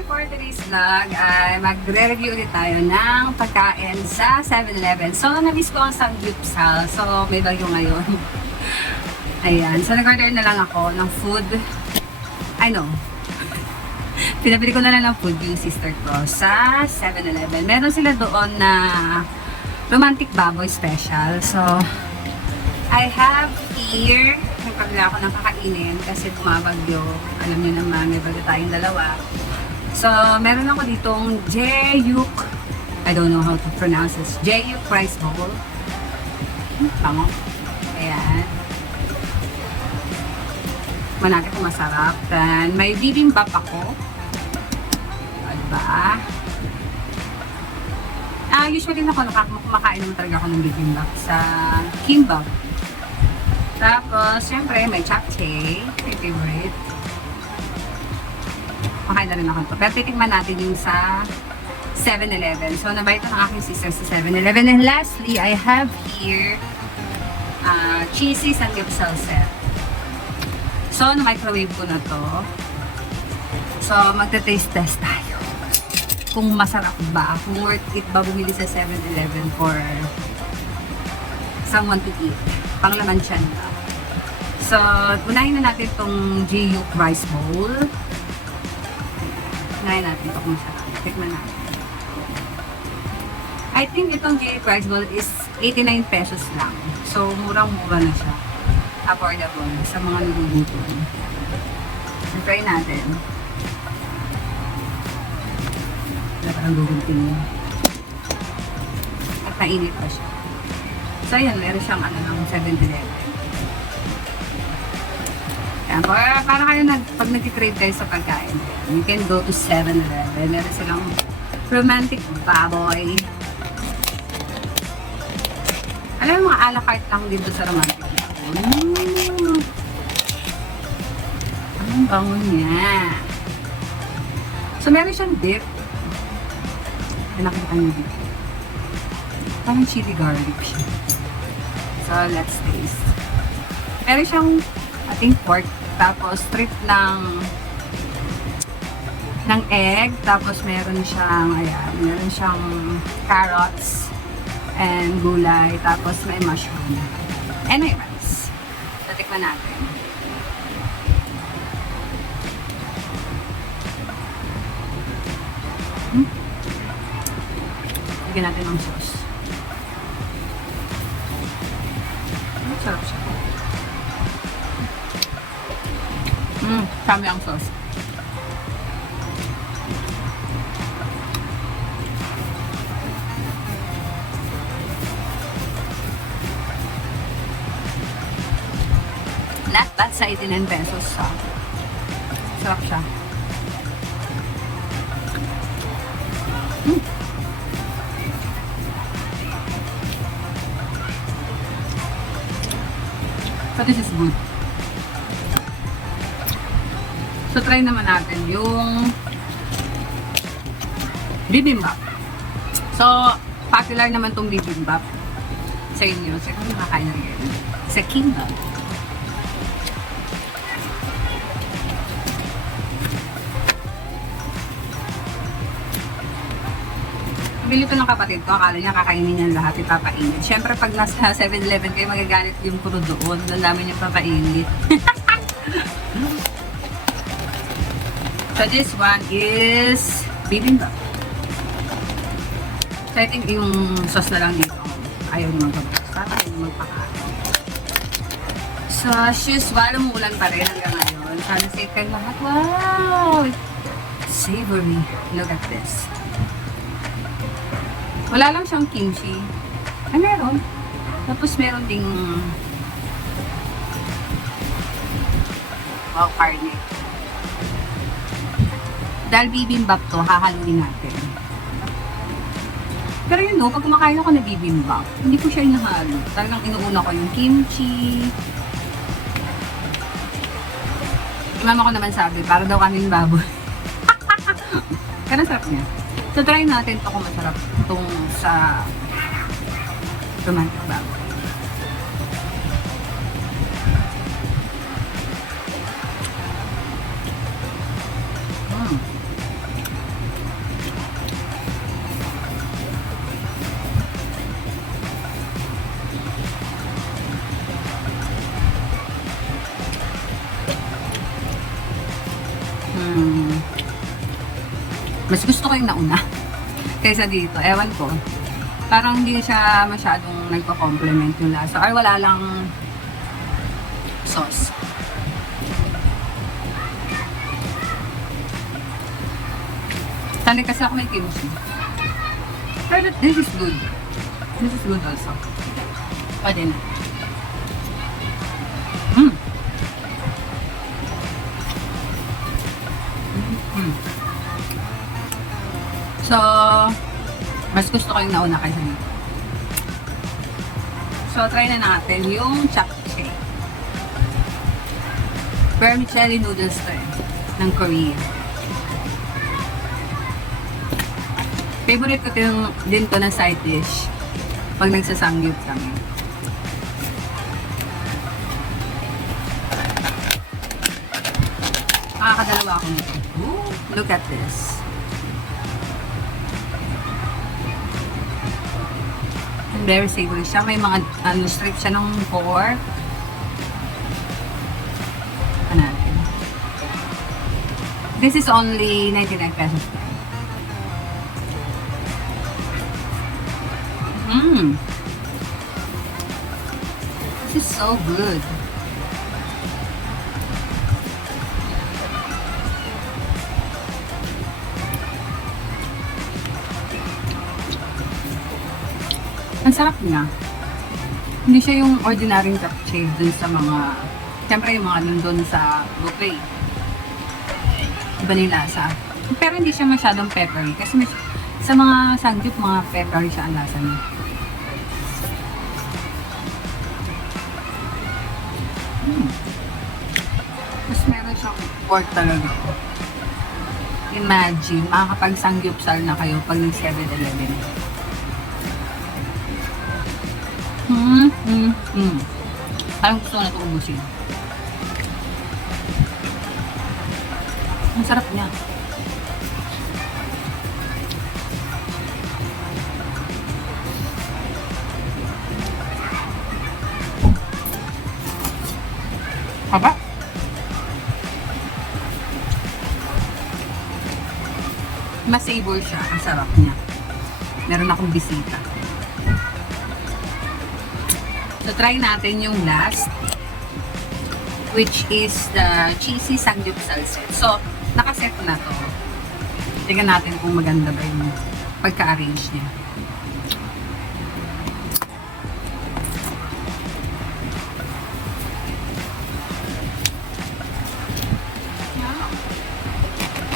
Hi! For today's vlog ay magre-review ulit tayo ng pagkain sa 7-Eleven. So, na-miss ko ang samgyupsal. So, may bagyo ngayon. Ayan. So, nag-order na lang ako ng food. Pinabili ko na lang ng food yung sister ko sa 7-Eleven. Meron sila doon na romantic baboy special. So, I have here, nagpabila ako ng kakainin kasi bumabagyo. Alam niyo naman, may bagyo tayong dalawa. So, meron ako ditong Jeyuk, I don't know how to pronounce this, Jeyuk rice bowl. Tama. Ayan. Manakit kung masarap. Then, may bibimbap ako. Diba? Usually kumakain naman talaga ako ng bibimbap sa kimbap. Tapos, syempre, may japchae, my favorite. Makain na rin ako ito. Pero titikman natin yung sa 7-Eleven. So, nabay ito ng aking sister sa 7-Eleven. And lastly, I have here cheesy samgyeopsal set. So, na-microwave ko na to. So, magta-taste test tayo. Kung masarap ba, kung worth it ba bumili sa 7-Eleven for someone to eat. Panglaman siya na. So, unahin na natin itong Jeyuk rice bowl. Unahin natin ito kung masarap. Tikman natin. I think itong Jeyuk rice bowl is 89 pesos lang. So, murang-mura na siya. Affordable sa mga niluluto. Try natin. Wala parang gugunting yun. At nainit pa siya. So, ayan, meron siyang ng 7-Eleven. Ayan, para kayo pag nag-crave kayo sa pagkain, you can go to 7-Eleven. Meron silang romantic baboy. Alam mo, mga a la carte lang dito sa romantic baboy. Ang bango niya. So, meron siyang dip. Nakita niyo dito. Parang chili garlic siya. So, let's taste. Meron siyang ating pork, tapos strip ng egg, tapos meron siyang, ayan, meron siyang carrots and gulay, tapos may mushroom. And may rice. So, tikman natin. Lagyan natin ng sauce. Sarap siya. Kami ang sauce. Not bad sa 89 pesos. Sarap siya. So, this is good. So, try naman natin yung bibimbap. So, popular naman tong bibimbap sa inyo. Sa kung nakakain na rin. Sa kimbap. Bili ito ng kapatid ko, akala niya kakainin niya lahat, ipapainit. Siyempre, pag nasa 7-Eleven kayo, magagalit yung puro doon. Ang dami niyang papainit. So, this one is bibimbap. So, I think yung sauce na lang dito. Ayaw niyo magpapakain. Para ayaw niyo magpakain. So, as usual, umuulan pa rin hanggang ngayon. Sana safe kayo lahat. Wow! Savory. Look at this. Wala lang siyang kimchi. Ay, meron. Tapos meron ding karne. Dahil bibimbap to, hahaluin natin. Pero yun pag kumakain ako na bibimbap, hindi ko siya inahalo. Talagang inuuna ko yung kimchi. Yung mama ko naman sabi, para daw kaming baboy. Pero sarap niya. So, try natin ito kung masarap itong sa romantic baboy. Mas gusto ko yung nauna kaysa dito. Ewan ko. Parang hindi siya masyadong nagko-complement yung lasa. Or wala lang sauce. Sanay kasi ako may kimchi. Pero this is good. This is good also. Pwede na. So, mas gusto ko yung nauna kaysa dito. So, try na natin yung japchae. Vermicelli noodles to ng Korea. Favorite ko din to na side dish pag nagsasangyup kami. Nakakadalawa ako nito. Ooh, look at this. Very savory siya. May mga strip siya ng pork. Ano natin? This is only 99 pesos. This is so good. Ang sarap niya. Hindi siya yung ordinary japchae dun sa mga, siyempre yung mga nandun sa buffet. Iba nila lasa. Pero hindi siya masyadong peppery. Kasi sa mga sangyup, mga peppery siya ang lasa niya. Mas meron siyang pork talaga. Imagine, makakapag-sangyupsal na kayo pag nag-7-Eleven. Parang gusto ko na ito ubusin. Ang sarap niya. Haba? Mas-savor siya. Ang sarap niya. Meron akong bisita. So, try natin yung last, which is the cheesy samgyeopsal set. So, nakaset na to. Tingnan natin kung maganda ba yung pagka-arrange niya.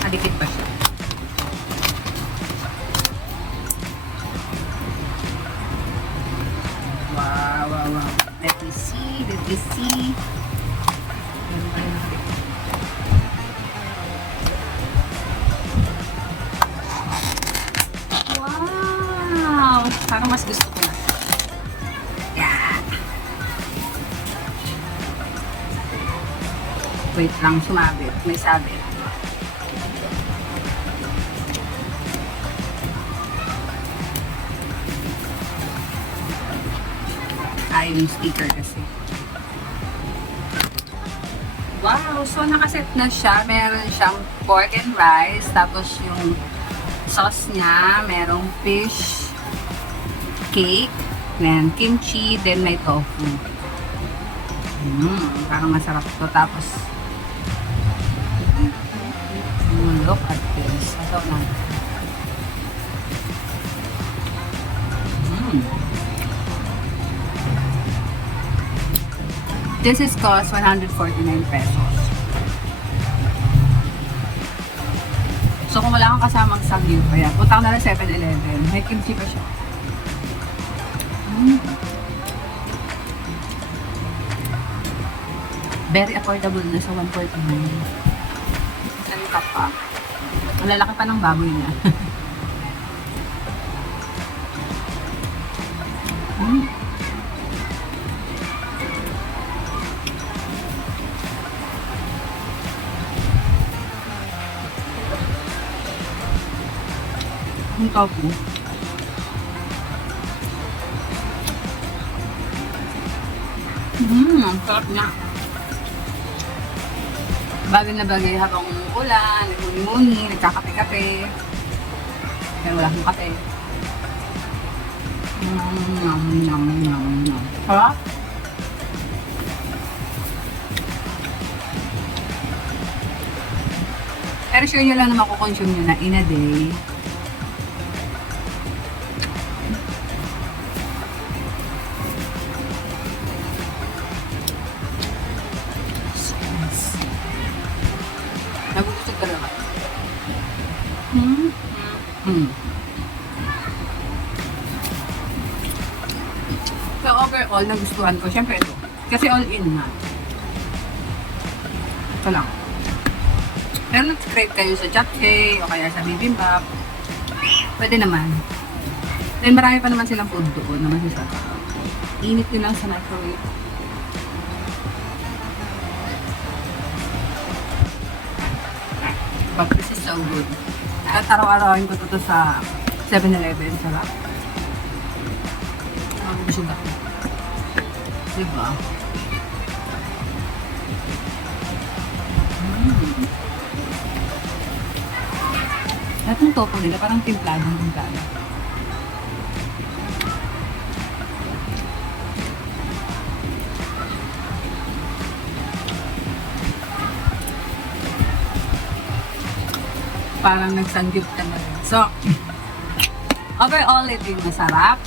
Nakadikit pa siya. Wow. Let me see. Wow! Parang mas gusto ko na. Yeah! Wait lang, sumabit. May sabit. Yung sticker kasi. Wow! So, nakaset na siya. Meron siyang pork and rice. Tapos, yung sauce niya, merong fish cake. Then, kimchi. Then, may tofu. Parang masarap to. Tapos, look at this. Ito na. This is cost 149 pesos. So, kung wala kang kasamang samgyup, kaya punta ka na lang 7-Eleven. May kimchi pa siya. Very affordable na sa 149. Salita pa. Ang lalaki pa ng baboy niya. Ang tofu. Ang sarap niya. Bagay na bagay habang umuulan, nagmuni-muni, nagkakape-kape. Pero wala akong kape. Sarap. Pero sure nyo lang na makukonsume nyo na in a day. Yes. Nagugusog talaga. So overall, nagustuhan ko. Siyempre ito. Kasi all in na. Ito lang. Pero nag-scrape kayo sa japchae o kaya sa bibimbap, pwede naman. Then marami pa naman silang food doon na masasarap. Init nyo lang sa microwave. But this is so good. At araw-arawin ko ito sa 7-Eleven. Sarap. Busog ako. Diba? Lahat ng topo nila parang timpladong timplado. Parang nagsanggip ka na rin. So, overall, ito yung masarap.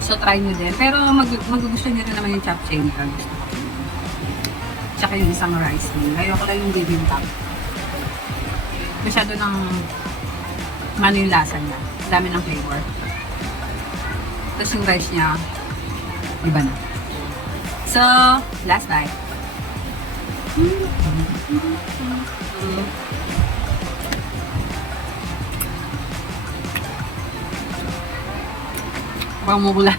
So, try nyo din. Pero magugustuhan nyo rin naman yung japchae nila. Gusto ko. Tsaka yung isang rice meal. Ayoko lang yung bibimbap. Masyado ng ano yung lasa niya. Dami ng flavor. Tapos yung rice niya, iba na. So, last bite. Pamumula.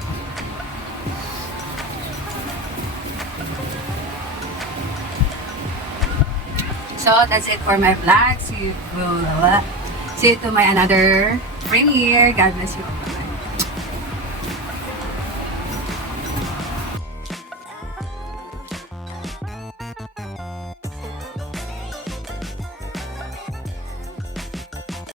So, that's it for my vlog. See you to my another premiere. God bless you all.